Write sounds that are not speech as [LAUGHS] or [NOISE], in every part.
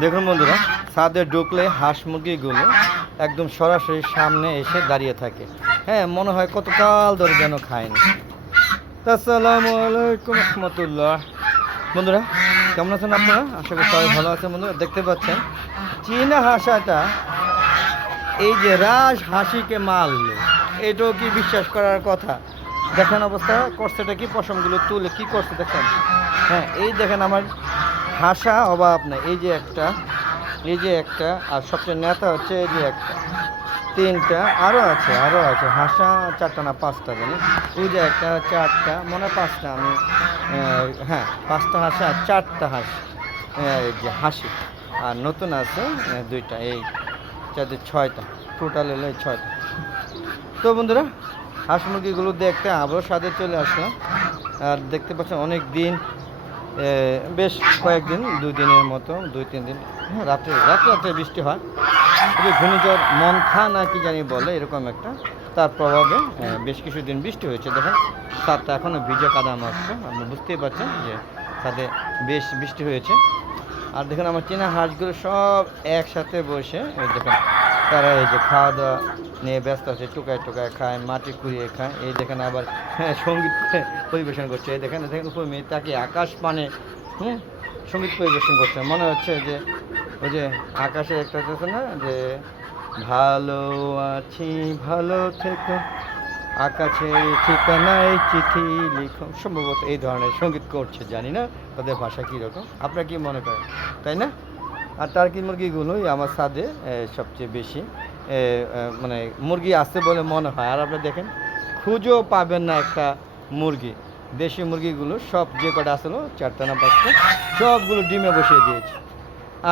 দেখুন বন্ধুরা, ছাদে ঢুকলে হাঁস মুরগিগুলো একদম সরাসরি সামনে এসে দাঁড়িয়ে থাকে। হ্যাঁ মনে হয় কতকাল ধরে যেন খায়নি। আসসালামু আলাইকুম রহমতুল্লাহ। বন্ধুরা, কেমন আছেন আপনারা? আশা করি সবাই ভালো আছেন বন্ধুরা। দেখতে পাচ্ছেন, চীনা হাসাটা এই যে রাজ হাসিকে মারলো, এটাও কি বিশ্বাস করার কথা? দেখেন অবস্থা, করছেটা কি? পশমগুলো তুলে কি করছে দেখেন? হ্যাঁ এই দেখেন আমার হাসা অভাব না এই যে একটা, এই যে একটা, আর সবচেয়ে নেতা হচ্ছে এই যে একটা। তিনটা আরও আছে আরও আছে। হাসা চারটা না, পাঁচটা জানি। ওই যে একটা, চারটা, মনে হয় পাঁচটা আমি হ্যাঁ পাঁচটা হাসা আর চারটা হাঁস যে হাসি। আর নতুন আছে দুইটা, এই চারটে, ছয়টা। টোটাল হলো এই ছয়টা। তো বন্ধুরা, হাঁস মুরগিগুলো দেখতে আবারও স্বাদে চলে আসলাম আর দেখতে পাচ্ছেন অনেক দিন বেশ কয়েকদিন, দুই দিনের মতো, দুই, তিন দিন হ্যাঁ রাত্রে রাত্রে রাত্রে বৃষ্টি হয়। কিন্তু ঘূর্ণিঝড় মনখা না কি জানি বলে, এরকম একটা, তার প্রভাবে বেশ বেশ কিছুদিন বৃষ্টি হয়েছে। দেখেন তারটা এখনও ভিজে কাদা মারছে আপনি বুঝতেই পারছেন যে তাতে বেশ বৃষ্টি হয়েছে। আর দেখেন আমার চীনা হাঁসগুলো সব একসাথে বসে এই দেখেন তারা এই যে খাওয়া দাওয়া নিয়ে ব্যস্ত আছে টুকায় টুকায় খায় মাটি কুড়িয়ে খায় এই দেখেন আবার হ্যাঁ, [LAUGHS] সংগীত পরিবেশন করছে এই দেখেন দেখেন উপর মেয়ে তাকে আকাশ পানে হুম সংগীত পরিবেশন করছে মনে হচ্ছে যে ওই যে আকাশে একটা আছে না যে ভালো আছি ভালো থেকো। আকাশে ঠিকানায় চিঠি লিখো সম্ভবত এই ধরনের সংগীত করছে, জানি না, তাদের ভাষা কীরকম। আপনারা কি মনে করেন? তাই না? আর টার্কি মুরগিগুলোই আমার স্বাদে সবচেয়ে বেশি। মানে মুরগি আছে বলে মনে হয়। আর আপনি দেখেন, খুঁজেও পাবেন না একটা মুরগি। দেশি মুরগিগুলো সব যে কটা আসলো চারটা না পাঁচটা সবগুলো ডিমে বসিয়ে দিয়েছে।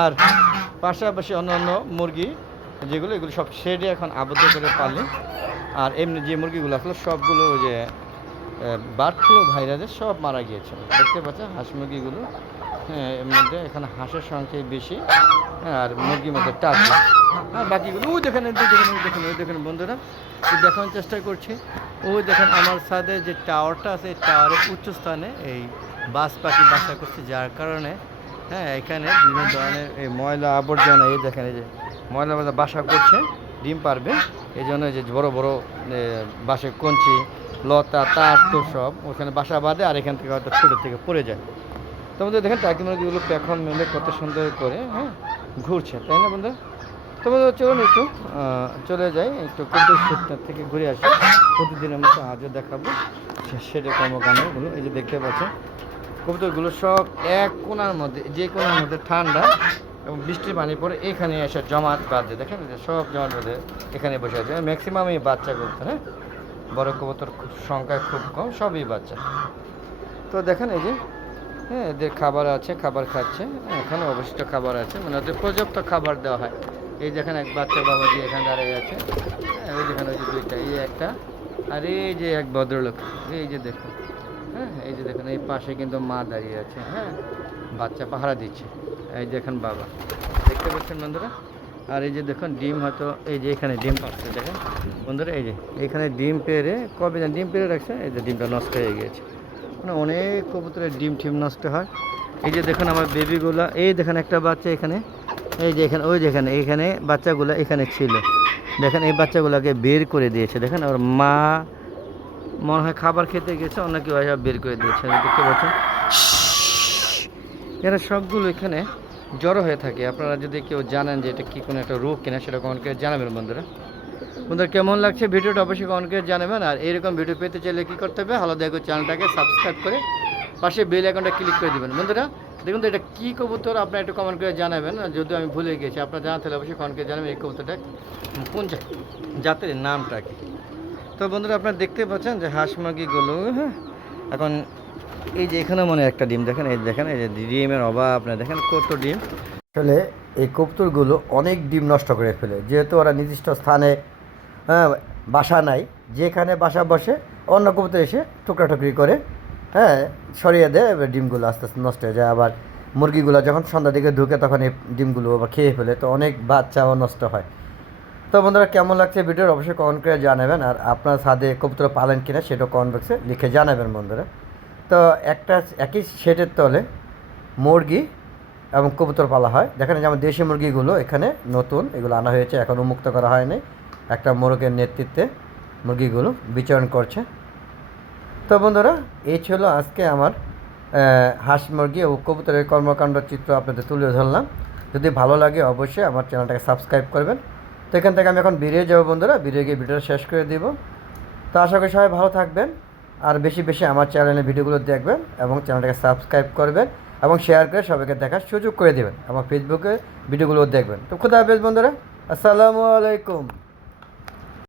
আর পাশাপাশি অন্য অন্য মুরগি যেগুলো, এগুলো সব শেডে এখন আবদ্ধ করে পালে আর এমনি যে মুরগিগুলো আসলো, সবগুলো ওই যে বার্ড ফ্লু ভাইরাসে সব মারা গিয়েছিল দেখতে পাচ্ছেন, হাঁস মুরগিগুলো হ্যাঁ এর মধ্যে এখানে হাঁসের সংখ্যাই বেশি, আর মুরগির মধ্যে টাকা আর বাকিগুলো, ওই দেখেন দেখেন, ওই দেখেন ওই দেখেন বন্ধুরা দেখানোর চেষ্টা করছি। ওই দেখেন, আমার সাথে যে টাওয়ারটা আছে, এই টাওয়ারের উচ্চ স্থানে এই বাস পাখি বাসা করছে, যার কারণে হ্যাঁ এখানে বিভিন্ন ধরনের এই ময়লা আবর্জনা এই দেখেন, এই যে ময়লা ময়লা বাসা করছে, ডিম পারবে। এই জন্য যে বড় বড় বাসে কঞ্চি, লতা, তার তো সব ওখানে বাসা বাঁধে আর এখান থেকে হয়তো ছোটো থেকে পড়ে যায়। তোমাদের দেখেন টাকি মুরগিগুলো পেখন মেলে কত সুন্দর করে হ্যাঁ ঘুরছে, তাই না বন্ধু? তো বন্ধু চলুন একটু চলে যাই, একটু কুদ্দুর সেক্টর থেকে ঘুরে আসি। প্রতিদিনের মতো আজও দেখাবো। সেটা কর্মকাণ্ডগুলো, এই যে দেখতে পাচ্ছেন কবুতরগুলো সব এক কোণার মধ্যে, যে কোনার মধ্যে ঠান্ডা এবং বৃষ্টির পানি পরে এখানে এসে জমাট বাঁধে। দেখেন যে সব জমাট বাঁধে এখানে বসে আছে। ম্যাক্সিমাম এই বাচ্চা করতে হ্যাঁ? বড় কবুতর সংখ্যায় খুব কম, সবই বাচ্চা। তো দেখেন এই যে হ্যাঁ এদের খাবার আছে, খাবার খাচ্ছে। এখানে অবশিষ্ট খাবার আছে মানে ওদের পর্যাপ্ত খাবার দেওয়া হয়। এই দেখেন এক বাচ্চা বাবাজি এখানে দাঁড়িয়ে আছে। হ্যাঁ ওই দেখেন ওই যে দুইটা, এই একটা, আর এই যে এক ভদ্রলোক, এই যে দেখুন হ্যাঁ এই যে দেখুন, এই পাশে কিন্তু মা দাঁড়িয়ে আছে হ্যাঁ? বাচ্চা পাহারা দিচ্ছে। এই দেখেন বাবা। দেখতে পাচ্ছেন বন্ধুরা? আর এই যে দেখুন, ডিম হয়তো এই যে এখানে ডিম পাচ্ছে, দেখেন। বন্ধুরা, এই যে এখানে ডিম পেরে, কবে যেন ডিম পেরে রাখছে, এই যে ডিমটা নষ্ট হয়ে গিয়েছে। মানে অনেক কবুতরের ডিম টিম নষ্ট হয়। এই যে দেখুন আমার বেবিগুলো, এই দেখেন একটা বাচ্চা এখানে। এই যে এখানে, ওই যেখানে এখানে বাচ্চাগুলো এখানে ছিল। দেখেন, এই বাচ্চাগুলোকে বের করে দিয়েছে। দেখেন, ওর মা মনে হয় খাবার খেতে গেছে, অন্য কেউ বের করে দিয়েছে। দেখতে পাচ্ছেন? এরা সবগুলো এখানে জড়ো হয়ে থাকে। আপনারা যদি কেউ জানেন যে এটা কি কোনো একটা রোগ কিনা, সেটা কমেন্ট করে জানাবেন বন্ধুরা। বন্ধুরা, কেমন লাগছে ভিডিওটা অবশ্যই কমেন্ট করে জানাবেন। আর এরকম ভিডিও পেতে চাইলে কী করতে হবে? হলো দেখো চ্যানেলটাকে সাবস্ক্রাইব করে পাশে বেল আইকনটা ক্লিক করে দিবেন। বন্ধুরা, দেখুন তো এটা কী কবুতর, আপনারা একটু কমেন্ট করে জানাবেন। যদিও আমি ভুলে গেছি, আপনারা জানাতে হলে অবশ্যই কমেন্ট করে জানাবেন এই কবুতরটা কোন জাতের নামটা কি। তো বন্ধুরা, আপনারা দেখতে পাচ্ছেন যে হাঁস মুরগিগুলো হ্যাঁ এখন এই যে এখানে মনে একটা ডিম দেখেন এই দেখেন এই যে ডিমের অভাব আপনারা দেখেন কত ডিম। আসলে এই কবুতরগুলো অনেক ডিম নষ্ট করে ফেলে যেহেতু ওরা নির্দিষ্ট স্থানে হ্যাঁ, বাসা নাই যেখানে বাসা বসে অন্য কবুতর এসে টুকরাটুকরি করে হ্যাঁ সরিয়ে দেয় এবার ডিমগুলো আস্তে আস্তে নষ্ট হয়ে যায়। আবার মুরগিগুলো যখন সন্ধ্যার দিকে ঢুকে তখন এই ডিমগুলো আবার খেয়ে ফেলে তো অনেক বাচ্চাও নষ্ট হয়। তো বন্ধুরা কেমন লাগছে ভিডিওর? অবশ্যই কমেন্ট করে জানাবেন আর আপনার ছাদে কবুতর পালেন কিনা সেটাও কমেন্ট বক্সে লিখে জানাবেন বন্ধুরা। তো একটা একই শেডের তলে মুরগি এবং কবুতর পালা হয়। দেখেন যেমন দেশি মুরগিগুলো এখানে নতুন, এগুলো আনা হয়েছে, এখন উন্মুক্ত করা হয়নি। একটা মোরগের নেতৃত্বে মুরগিগুলো বিচরণ করছে। তো বন্ধুরা, এই ছিল আজকে আমার হাঁস মুরগি ও কবুতরের কর্মকাণ্ড চিত্র আপনাদের তুলে ধরলাম। যদি ভালো লাগে অবশ্যই আমার চ্যানেলটাকে সাবস্ক্রাইব করবেন। তো এখান থেকে আমি এখন বেরিয়ে যাব বন্ধুরা, বেরিয়ে গিয়ে ভিডিওটা শেষ করে দিব। তো আশা করি সবাই ভালো থাকবেন। আর বেশি বেশি আমার চ্যানেলের ভিডিওগুলো দেখবেন এবং চ্যানেলটাকে সাবস্ক্রাইব করবেন এবং শেয়ার করে সবাইকে দেখার সুযোগ করে দেবেন। আমার ফেসবুকে ভিডিওগুলো দেখবেন। তো খুদা হাফেজ বন্ধুরা, আসসালামু আলাইকুম।